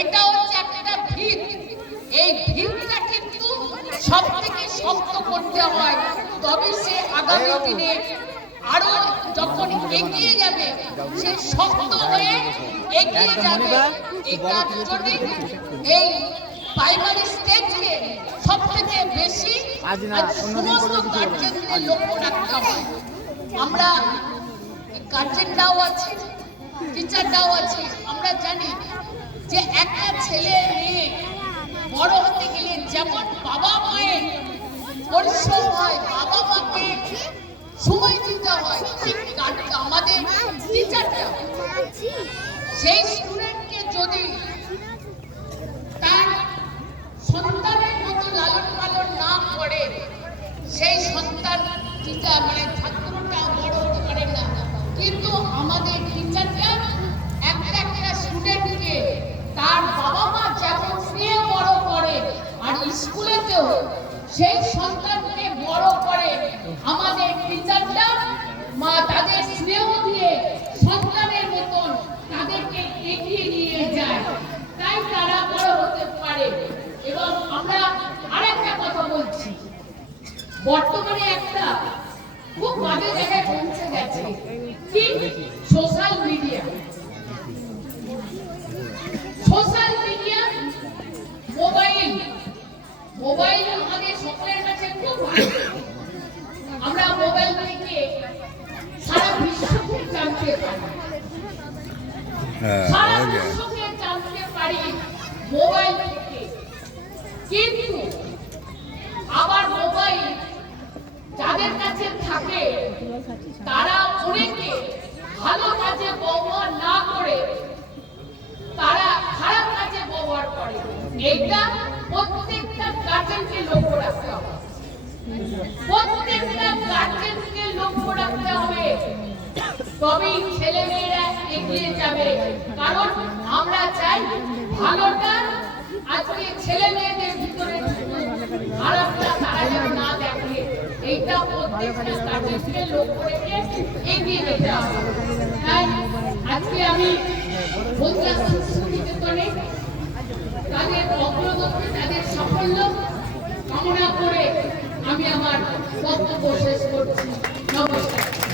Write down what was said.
এটা হচ্ছে একটা ভিত। এই ভিতটা কিন্তু সব থেকে শক্ত করতে হয়, তবে সে আগামী দিনে আরো যখন এগিয়ে যাবে সে শক্ত হয়ে এগিয়ে যাবে। এটার জন্য এই প্রাইমারি স্টেজকে সব থেকে বেশি সমস্ত গার্জেনদের লক্ষ্য রাখতে হয়। আমরা গার্জেনরাও আছি, টিচাররাও আছি। আমরা জানি যে একটা ছেলে মেয়ে বড় হতে গেলে যেমন বাবা মায়ের পরিশ্রম হয়, বাবা মাকে সময় দিতে হয়, ঠিক আমাদের টিচারটা সেই স্টুডেন্টকে যদি তার সন্তানের মতো লালন পালন না করে, সেই সন্তান টিচার মানে ছাত্রটা বড় হতে পারে না। কিন্তু আমাদের টিচারটা একটা স্টুডেন্টকে তার বাবা মা যেমন স্নেহ বড় করে, আর স্কুলেতেও সেই সন্তানকে বড় করে আমাদের টিচারটা মা তাদের স্নেহ দিয়ে সন্তানের মতন তাদেরকে এগিয়ে নিয়ে যায়, তাই তারা বড় হতে পারে। এবং আমরা আরেকটা কথা বলছি, বর্তমানে একটা খুব বাজে জায়গায় পৌঁছে গেছে, কি social media. Social media, mobile আমাদের সকলের কাছে খুব ভালো। আমরা মোবাইল থেকে সারা বিশ্বকে জানতে পারি, সারা বিশ্বকে জানতে পারি মোবাইল থেকে। কিন্তু আবার মোবাইল যাদের কাছে থাকে তারা অনেকে ভালো কাজে ব্যবহার না করে তারা খারাপ কাজে ব্যবহার করে। এইটা প্রত্যেকটা গার্জেনকে লক্ষ্য রাখতে হবে, প্রত্যেকটা গার্জেনকে লক্ষ্য রাখতে হবে, তবেই ছেলে মেয়েরা এগিয়ে যাবে। কারণ আমরা চাই ভালোটা আজকে ছেলে মেয়েদের ভিতরে, খারাপটা তারা যেন না দেখে। এইটা প্রত্যেকটা গার্জেনকে লক্ষ্য রেখে এগিয়ে যেতে হবে। তাই আজকে আমি বন্ধুরা সুনিকেতনে তাদের অগ্রগতি, তাদের সাফল্য কামনা করে আমি আমার বক্তব্য শেষ করছি। নমস্কার।